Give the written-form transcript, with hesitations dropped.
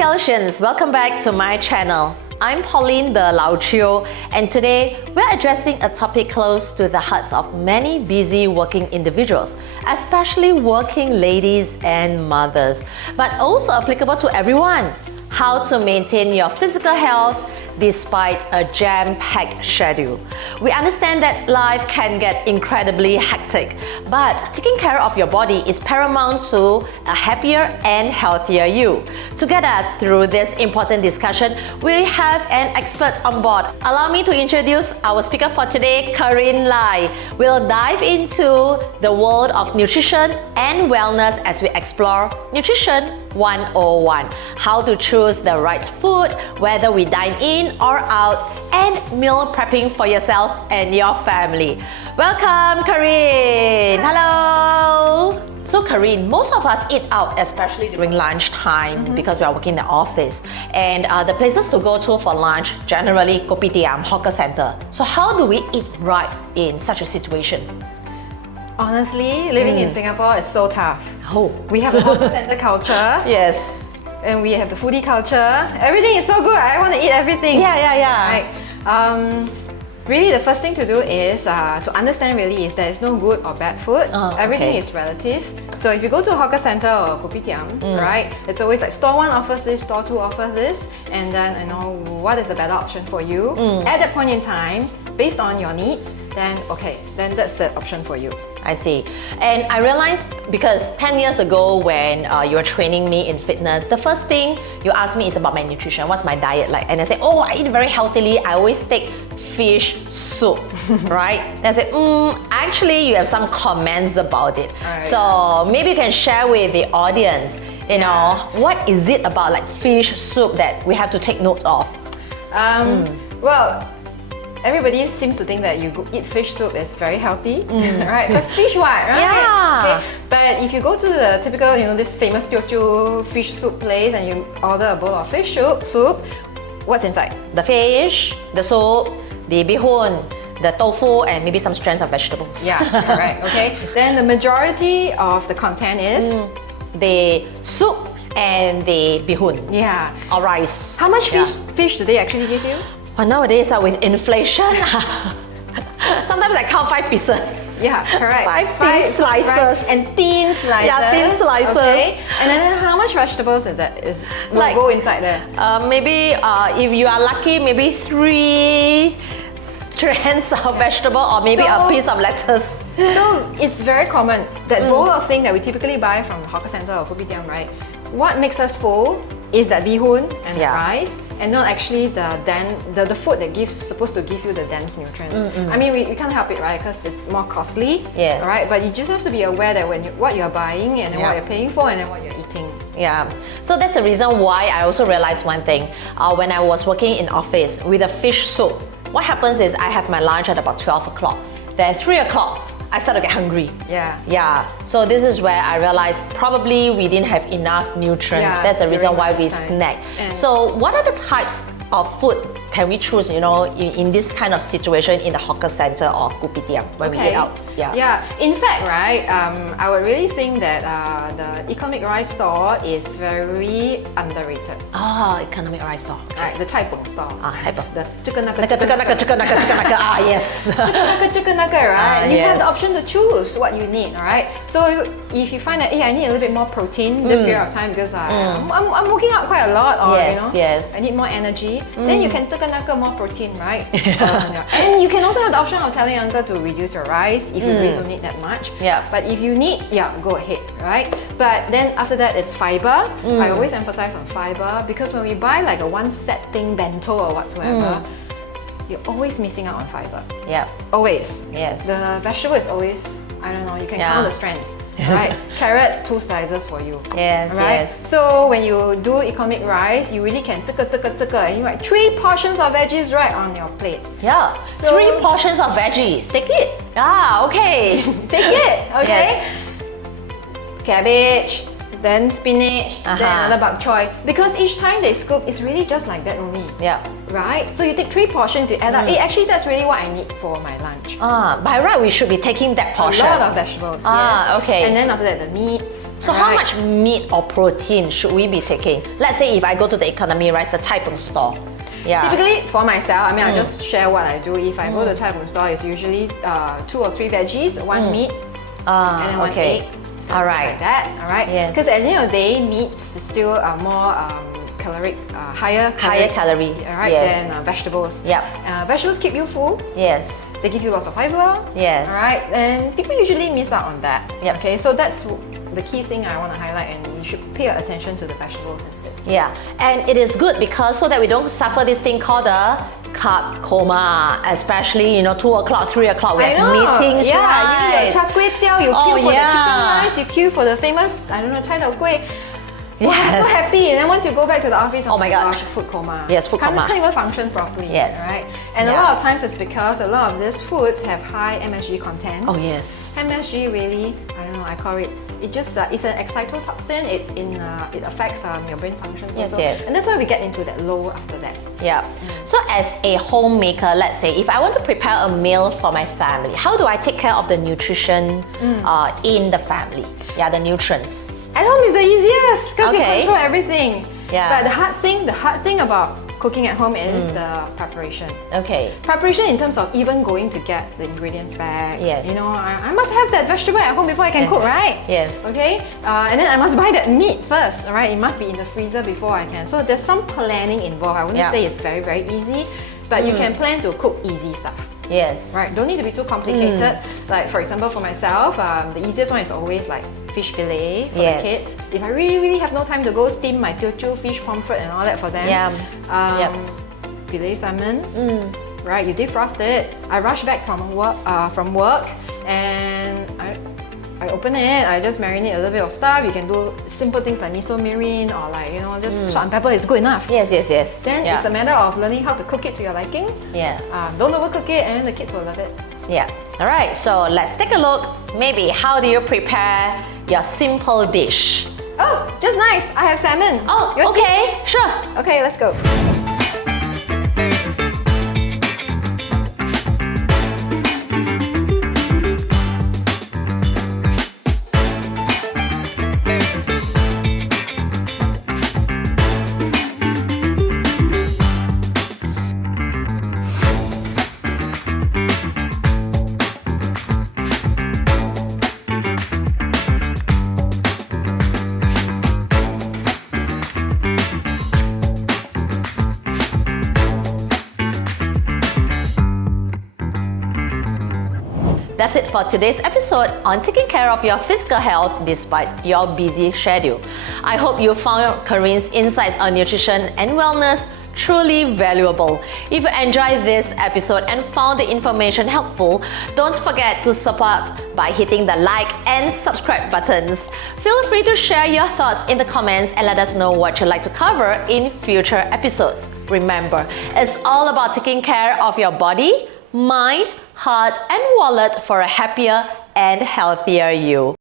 Healthy Oceans, welcome back to my channel. I'm Pauline the Lao Chio, and today we're addressing a topic close to the hearts of many busy working individuals, especially working ladies and mothers, but also applicable to everyone. How to maintain your physical health despite a jam-packed schedule. We understand that life can get incredibly hectic, but taking care of your body is paramount to a happier and healthier you. To get us through this important discussion, we have an expert on board. Allow me to introduce our speaker for today, Corinne Lai. We'll dive into the world of nutrition and wellness as we explore Nutrition 101. How to choose the right food, whether we dine in or out, and meal prepping for yourself and your family. Welcome, Corinne. Hello. So Corinne, most of us eat out, especially during lunchtime because we are working in the office. And the places to go to for lunch, generally kopitiam, hawker center. So how do we eat right in such a situation? Honestly, living in Singapore is so tough. Oh. We have a hawker center culture. Yes. And we have the foodie culture. Everything is so good. I want to eat everything. Yeah. Right? Really, the first thing to do is to understand really is there is no good or bad food. Everything is relative. So if you go to a hawker center or kopitiam, right, it's always like store 1 offers this, store 2 offers this, and then what is a better option for you at that point in time, based on your needs, then that's the option for you. I see. And I realized because 10 years ago when you were training me in fitness, the first thing you asked me is about my nutrition. What's my diet like? And I say, oh, I eat very healthily. I always take fish soup, right? And I say, actually you have some comments about it. Right. So maybe you can share with the audience, what is it about like fish soup that we have to take note of? Well, everybody seems to think that you eat fish soup is very healthy, right? Because fish what, right? Yeah. Okay. But if you go to the typical, this famous Teochew fish soup place and you order a bowl of fish soup, what's inside? The fish, the soup, the bihun, the tofu, and maybe some strands of vegetables. Yeah, correct. Okay. Then the majority of the content is the soup and the bihun. Yeah. Or rice. How much fish do they actually give you? Well, nowadays with inflation, sometimes I count 5 pieces. Yeah, correct. 5 thin slices. Right. And thin slices. Yeah, thin slices. Okay. And then how much vegetables will go inside there? Maybe if you are lucky, maybe 3 strands of vegetable or maybe a piece of lettuce. So it's very common, that bowl of thing that we typically buy from the hawker center or kopitiam, right? What makes us full is that bihun and the rice, and not actually the food that supposed to give you the dense nutrients. I mean, we can't help it, right? Because it's more costly, right? But you just have to be aware that what you're buying and then what you're paying for and then what you're eating. Yeah, so that's the reason why I also realized one thing. When I was working in office with a fish soup, what happens is I have my lunch at about 12 o'clock. Then 3 o'clock, I start to get hungry. Yeah. So this is where I realized probably we didn't have enough nutrients. That's the reason why we snack. So what are the types of food can we choose, in this kind of situation in the hawker center or kopitiam when we eat out? Yeah. In fact, right, I would really think that the economic rice store is very underrated. Economic rice store. Right, the Cai Peng store. Cai Peng. The 这个那个 yes. 这个那个 right? You have the option to choose what you need, alright? So if you find that, I need a little bit more protein this period of time because I'm working out quite a lot, or I need more energy, then you can 这个那个 more protein, right? And you can also have the option of telling uncle to reduce your rice if you really don't need that much. But if you need, go ahead, right? But then after that it's fiber. I always emphasize on fiber because when we buy like a one set thing, bento or whatsoever, you're always missing out on fiber. Always. Yes. The vegetable is always, I don't know, you can count the strands, right? Carrot, 2 slices for you. Right? So when you do economic rice, you really can 这个 and you write 3 portions of veggies right on your plate. So 3 portions of veggies. Take it. Okay. Take it, okay? Cabbage, then spinach, then another bok choy. Because each time they scoop, it's really just like that only. Yeah. Right? So you take 3 portions, you add up. Hey, actually, that's really what I need for my lunch. By right, we should be taking that portion. A lot of vegetables, yes. Okay. And then after that, the meats. So how much meat or protein should we be taking? Let's say if I go to the economy rice, the Cai Peng store. Yeah. Typically, for myself, I mean, I just share what I do. If I go to the Cai Peng store, it's usually 2 or 3 veggies, 1 meat, and then 1 egg. All right. Like that, all right? Yes. Because at the end of the day, meats is still more caloric, higher calorie, right, than vegetables. Yep. Vegetables keep you full. Yes. They give you lots of fiber. Yes. All right, and people usually miss out on that. Yep. Okay, so that's the key thing I want to highlight, and you should pay attention to the vegetables instead. Yeah, and it is good because so that we don't suffer this thing called the carb coma, especially 2 o'clock, 3 o'clock we have meetings, yeah, right? You need your char kway teow, you queue for the chicken rice, you queue for the famous, chai tow kueh. Wow, I'm so happy. And then once you go back to the office, oh my gosh, food coma. Yes, food coma. Can't even function properly. Yes. Right? And a lot of times it's because a lot of these foods have high MSG content. Oh yes. MSG really, I call it, it's an excitotoxin. It affects your brain functions also. Yes. And that's why we get into that low after that. Yeah. So as a homemaker, let's say, if I want to prepare a meal for my family, how do I take care of the nutrition in the family? Yeah, the nutrients. At home is the easiest because you control everything. Yeah. But the hard thing about cooking at home is the preparation. Okay. Preparation in terms of even going to get the ingredients back. Yes. I must have that vegetable at home before I can cook, right? Yes. Okay. And then I must buy that meat first, all right? It must be in the freezer before I can. So there's some planning involved. I wouldn't say it's very, very easy, but you can plan to cook easy stuff. Yes. Right, don't need to be too complicated. Like for example, for myself, the easiest one is always like fish fillet for the kids. If I really have no time to go steam my teochew fish pomfret and all that for them, filet salmon, right? You defrost it. I rush back from work, and I open it. I just marinate a little bit of stuff. You can do simple things like miso mirin or like just salt and pepper is good enough. Yes. Then it's a matter of learning how to cook it to your liking. Yeah. Don't overcook it, and the kids will love it. Yeah. All right. So let's take a look. Maybe how do you prepare your simple dish? Oh, just nice. I have salmon. Oh, okay. Sure. Okay, let's go. That's it for today's episode on taking care of your physical health despite your busy schedule. I hope you found Corinne's insights on nutrition and wellness truly valuable. If you enjoyed this episode and found the information helpful, don't forget to support by hitting the like and subscribe buttons. Feel free to share your thoughts in the comments and let us know what you'd like to cover in future episodes. Remember, it's all about taking care of your body, mind, heart, and wallet for a happier and healthier you.